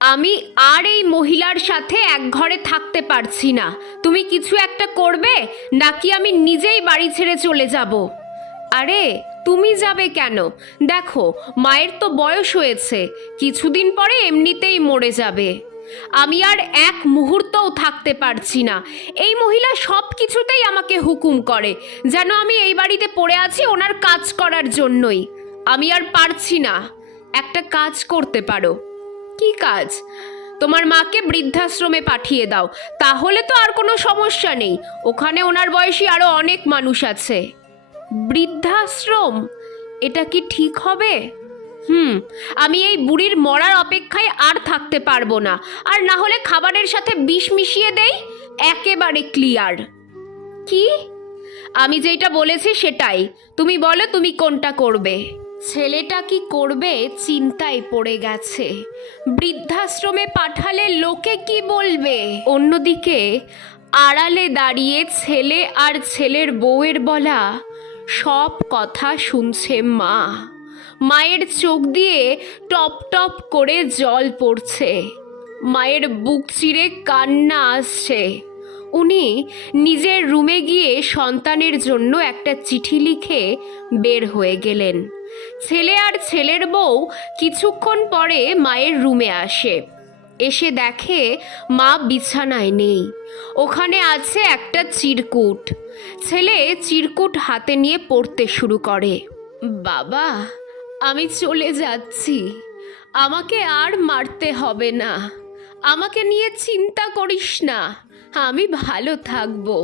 আমি আর এই মহিলার সাথে এক ঘরে থাকতে পারছি না। তুমি কিছু একটা করবে, নাকি আমি নিজেই বাড়ি ছেড়ে চলে যাব? আরে তুমি যাবে কেন? দেখো, মায়ের তো বয়স হয়েছে, কিছুদিন পরে এমনিতেই মরে যাবে। আমি আর এক মুহূর্তও থাকতে পারছি না। এই মহিলা সব কিছুতেই আমাকে হুকুম করে, যেন আমি এই বাড়িতে পড়ে আছি ওনার কাজ করার জন্যই। আমি আর পারছি না। একটা কাজ করতে পারো। কি কাজ? তোমার মাকে বৃদ্ধাশ্রমে পাঠিয়ে দাও, তাহলে তো আর কোনো সমস্যা নেই। ওখানে ওনার বয়সী আরো অনেক মানুষ আছে। বৃদ্ধাশ্রম? এটা কি ঠিক হবে? আমি এই বুড়ির মরার অপেক্ষায় আর থাকতে পারবো না। আর না হলে খাবারের সাথে বিষ মিশিয়ে দেই, একেবারে ক্লিয়ার। কি? আমি যেটা বলেছি সেটাই। তুমি বলো তুমি কোনটা করবে। ছেলেটা কি করবে চিন্তায় পড়ে গেছে। বৃদ্ধাশ্রমে পাঠালে লোকে কি বলবে? অন্যদিকে আড়ালে দাঁড়িয়ে ছেলে আর ছেলের বউয়ের বলা সব কথা শুনছে মা। মায়ের চোখ দিয়ে টপ টপ করে জল পড়ছে। মায়ের বুক চিরে কান্না আসছে। উনি নিজের রুমে গিয়ে সন্তানের জন্য একটা চিঠি লিখে বের হয়ে গেলেন। ছেলে আর ছেলের বউ কিছুক্ষণ পরে মায়ের রুমে আসে। এসে দেখে মা বিছানায় নেই, ওখানে আছে একটা চিরকুট। ছেলে চিরকুট হাতে নিয়ে পড়তে শুরু করে। বাবা, আমি চলে যাচ্ছি, আমাকে আর মারতে হবে না, আমাকে নিয়ে চিন্তা করিস না, আমি ভালো থাকবো,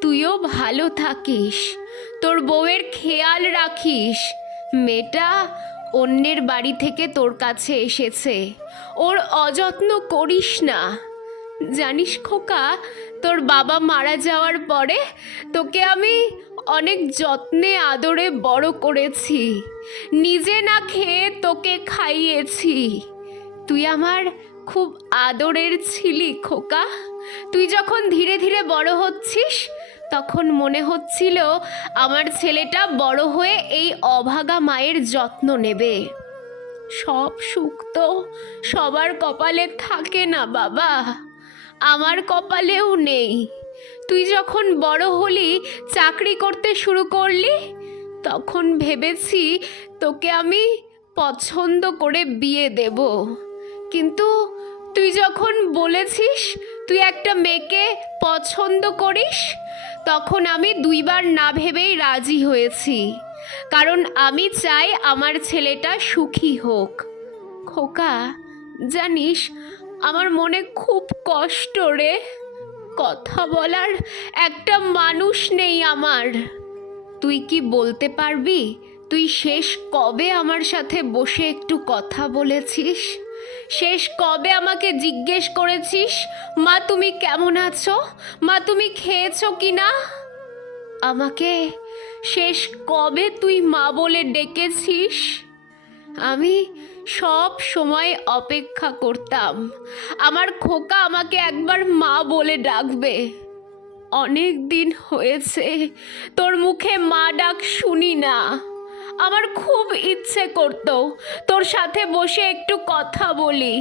তুইও ভালো থাকিস, তোর বউয়ের খেয়াল রাখিস। মেয়েটা অন্যের বাড়ি থেকে তোর কাছে এসেছে, ওর অযত্ন করিস না। জানিস খোকা, তোর বাবা মারা যাওয়ার পরে তোকে আমি অনেক যত্নে আদরে বড় করেছি, নিজে না খেয়ে তোকে খাইয়েছি। তুই আমার খুব আদরের ছিলি খোকা। তুই যখন ধীরে ধীরে বড় হচ্ছিস, তখন মনে হচ্ছিল আমার ছেলেটা বড় হয়ে এই অভাগা মায়ের যত্ন নেবে। সব সুখ তো সবার কপালে থাকে না বাবা, আমার কপালেও নেই। তুই যখন বড় হলি, চাকরি করতে শুরু করলি, তখন ভেবেছি তোকে আমি পছন্দ করে বিয়ে দেব। কিন্তু তুই যখন বলেছিস তুই একটা মেয়েকে পছন্দ করিস, তখন আমি দুইবার না ভেবেই রাজি হয়েছি। কারণ আমি চাই আমার ছেলেটা সুখী হোক। খোকা, জানিস আমার মনে খুব কষ্ট রে, কথা বলার একটা মানুষ নেই আমার। তুই কি বলতে পারবি তুই শেষ কবে আমার সাথে বসে একটু কথা বলেছিস? শেষ কবে আমাকে জিজ্ঞেস করেছিস, মা তুমি কেমন আছো, মা তুমি খেয়েছো কি না? আমাকে শেষ কবে তুই মা বলে ডেকেছিস? আমি সব সময় অপেক্ষা করতাম আমার খোকা আমাকে একবার মা বলে ডাকবে। অনেক দিন হয়েছে তোর মুখে মা ডাক শুনি না। আমার খুব ইচ্ছে করতো তোর সাথে বসে একটু কথা বলি।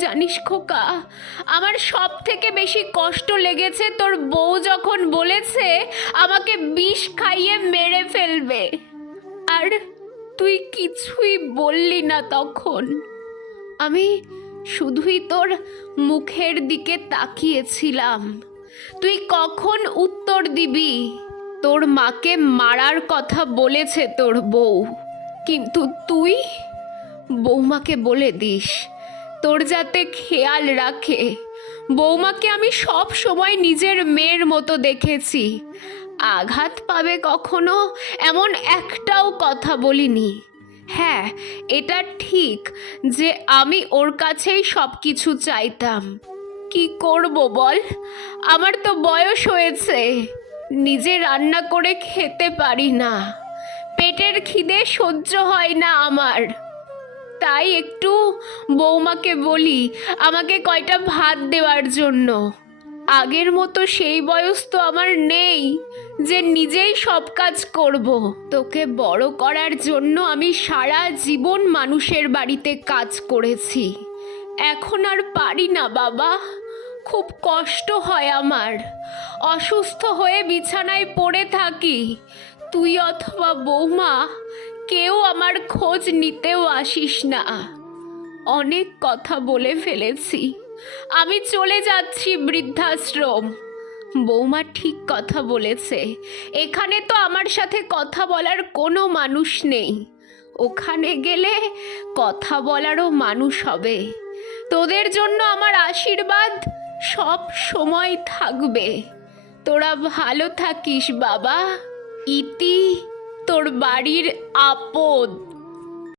জানিস খোকা, আমার সব থেকে বেশি কষ্ট লেগেছে তোর বউ যখন বলেছে আমাকে বিষ খাইয়ে মেরে ফেলবে, আর তুই কিছুই বললি না তখন। আমি শুধুই তোর মুখের দিকে তাকিয়েছিলাম, তুই কখন উত্তর দিবি। তোর মাকে মারার কথা বলেছে তোর বউ, কিন্তু তুই বৌমাকে বলে দিস তোর যাতে খেয়াল রাখে। বৌমাকে আমি সব সময় নিজের মেয়ের মতো দেখেছি, আঘাত পাবে কখনো এমন একটাও কথা বলিনি। হ্যাঁ, এটা ঠিক যে আমি ওর কাছেই সব কিছু চাইতাম। কি করব বল, আমার তো বয়স হয়েছে, নিজে রান্না করে খেতে পারি না, পেটের খিদে সহ্য হয় না আমার। তাই একটু বৌমাকে বলি আমাকে কয়টা ভাত দেওয়ার জন্য। আগের মতো সেই বয়স তো আমার নেই যে নিজেই সব কাজ করব। তোকে বড় করার জন্য আমি সারা জীবন মানুষের বাড়িতে কাজ করেছি, এখন আর পারি না বাবা, খুব কষ্ট হয় আমার। অসুস্থ হয়ে বিছানায় পড়ে থাকি, তুই অথবা বৌমা কেউ আমার খোঁজ নিতেও আসিস না। অনেক কথা বলে ফেলেছি, আমি চলে যাচ্ছি বৃদ্ধাশ্রম। বৌমা ঠিক কথা বলেছে, এখানে তো আমার সাথে কথা বলার কোনো মানুষ নেই, ওখানে গেলে কথা বলারও মানুষ হবে। তোদের জন্য আমার আশীর্বাদ সব সময় থাকবে। তোরা ভালো থাকিস বাবা। ইতি, তোর বাড়ির আপদ।